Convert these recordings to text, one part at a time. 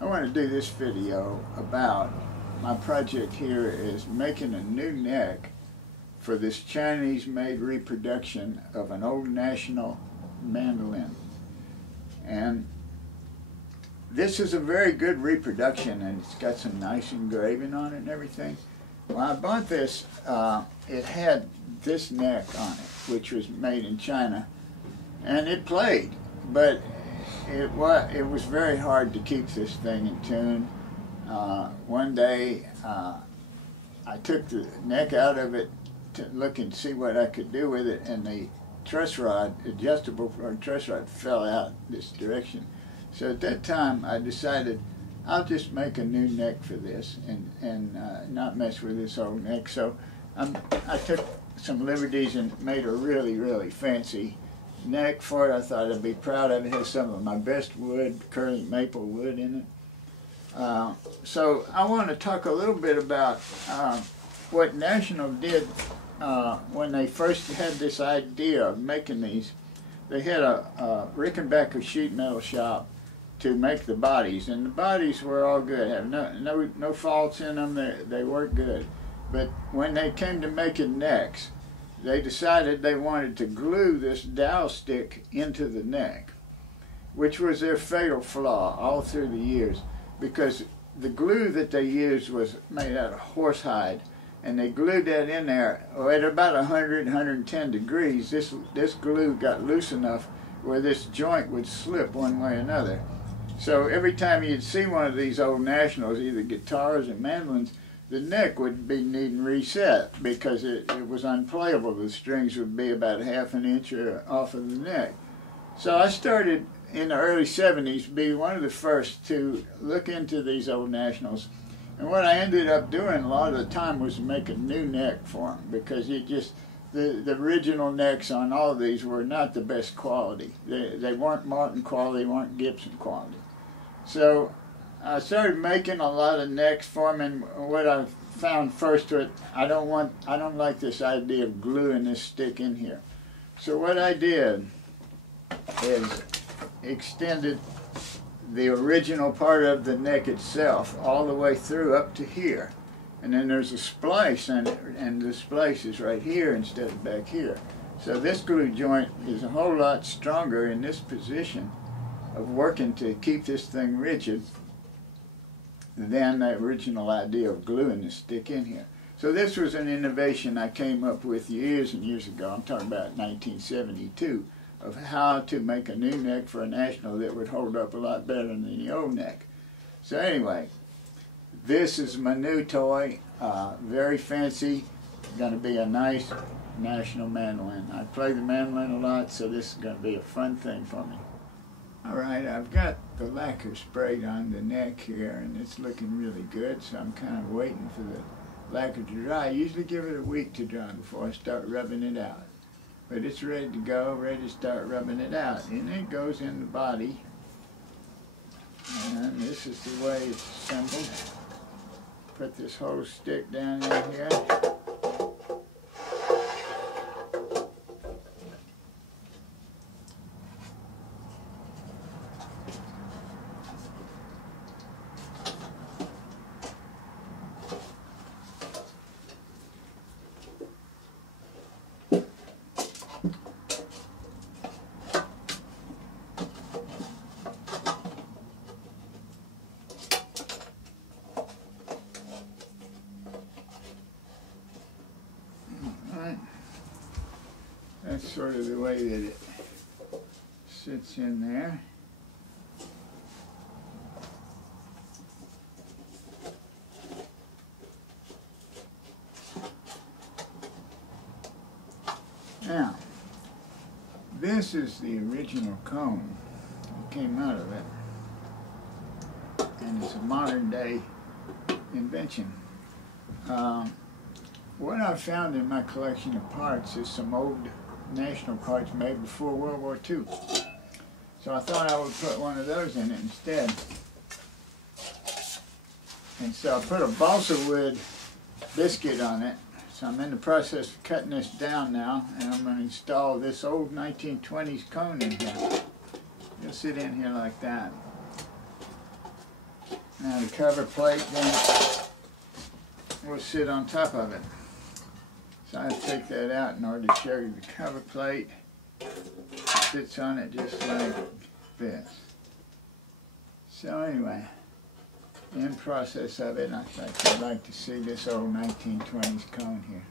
I want to do this video about my project here is making a new neck for this Chinese-made reproduction of an old national mandolin. And this is a very good reproduction, and it's got some nice engraving on it and everything. When I bought this, it had this neck on it, which was made in China, and it played, but it was very hard to keep this thing in tune. One day I took the neck out of it to look and see what I could do with it, and the truss rod, adjustable truss rod, fell out this direction. So at that time I decided I'll just make a new neck for this and not mess with this old neck. So I took some liberties and made a really fancy neck for it. I thought I'd be proud of it. It has some of my best wood, curly maple wood in it. So I want to talk a little bit about what National did when they first had this idea of making these. They had a Rickenbacker sheet metal shop to make the bodies, and the bodies were all good. Have no faults in them. They worked good. But when they came to making necks, they decided they wanted to glue this dowel stick into the neck, which was their fatal flaw all through the years, because the glue that they used was made out of horsehide, and they glued that in there at about 100, 110 degrees. This glue got loose enough where this joint would slip one way or another. So every time you'd see one of these old nationals, either guitars or mandolins, the neck would be needing reset because it was unplayable. The strings would be about ½ an inch off of the neck. So I started in the early 70s, be one of the first to look into these old nationals. And what I ended up doing a lot of the time was make a new neck for them, because the original necks on all of these were not the best quality. They weren't Martin quality, weren't Gibson quality. So I started making a lot of necks for them, and what I found first was I don't like this idea of gluing this stick in here. So what I did is extended the original part of the neck itself all the way through up to here, and then there's a splice, and the splice is right here instead of back here. So this glue joint is a whole lot stronger in this position of working to keep this thing rigid than the original idea of gluing the stick in here. So this was an innovation I came up with years and years ago. I'm talking about 1972, of how to make a new neck for a national that would hold up a lot better than the old neck. So anyway, this is my new toy, very fancy, going to be a nice national mandolin. I play the mandolin a lot, so this is going to be a fun thing for me. Alright, I've got the lacquer sprayed on the neck here, and it's looking really good, so I'm kind of waiting for the lacquer to dry. I usually give it a week to dry before I start rubbing it out. But it's ready to go, ready to start rubbing it out. And it goes in the body. And this is the way it's assembled. Put this whole stick down in here. That's sort of the way that it sits in there. Now, this is the original cone that came out of it, and it's a modern day invention. What I found in my collection of parts is some old national parts made before World War II. So I thought I would put one of those in it instead. And so I put a balsa wood biscuit on it. So I'm in the process of cutting this down now, and I'm going to install this old 1920s cone in here. It'll sit in here like that. Now the cover plate then will sit on top of it. So I take that out in order to show you the cover plate. It sits on it just like this. So anyway, in process of it, I think I'd like to see this old 1920s cone here.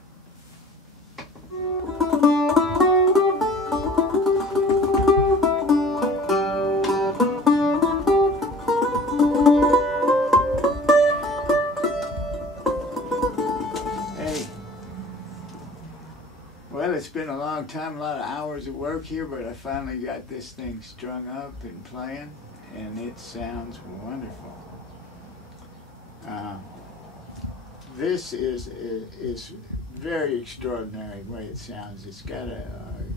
Well, it's been a long time, a lot of hours of work here, but I finally got this thing strung up and playing, and it sounds wonderful. This is very extraordinary way it sounds. It's got a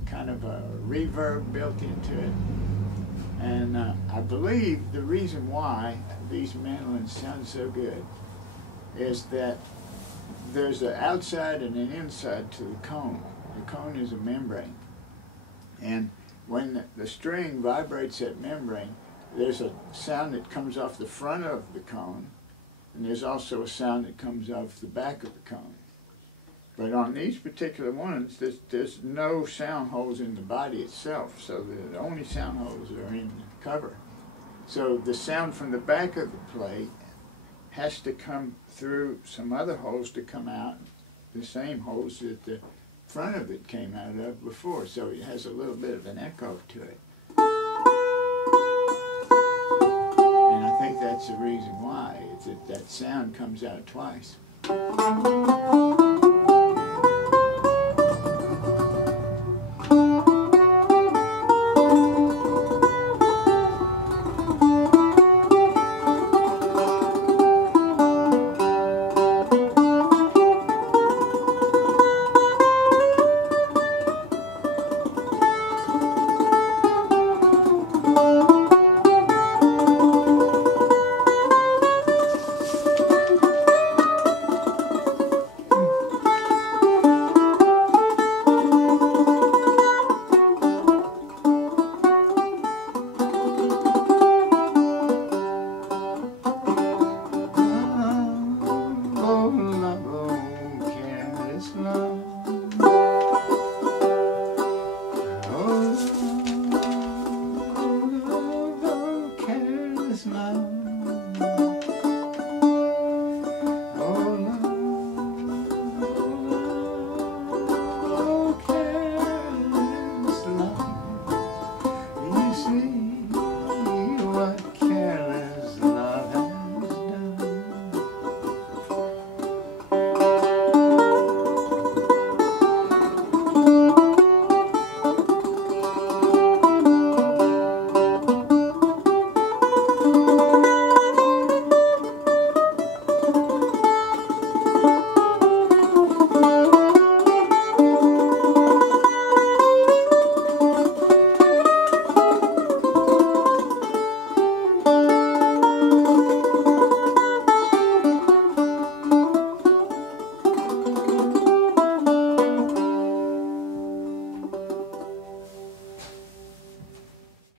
kind of a reverb built into it, and I believe the reason why these mandolins sound so good is that there's an outside and an inside to the cone. The cone is a membrane, and when the string vibrates that membrane, there's a sound that comes off the front of the cone, and there's also a sound that comes off the back of the cone. But on these particular ones, there's no sound holes in the body itself, so the only sound holes are in the cover. So the sound from the back of the plate has to come through some other holes to come out, the same holes that the front of it came out of before, so it has a little bit of an echo to it. And I think that's the reason why, is that sound comes out twice. Love.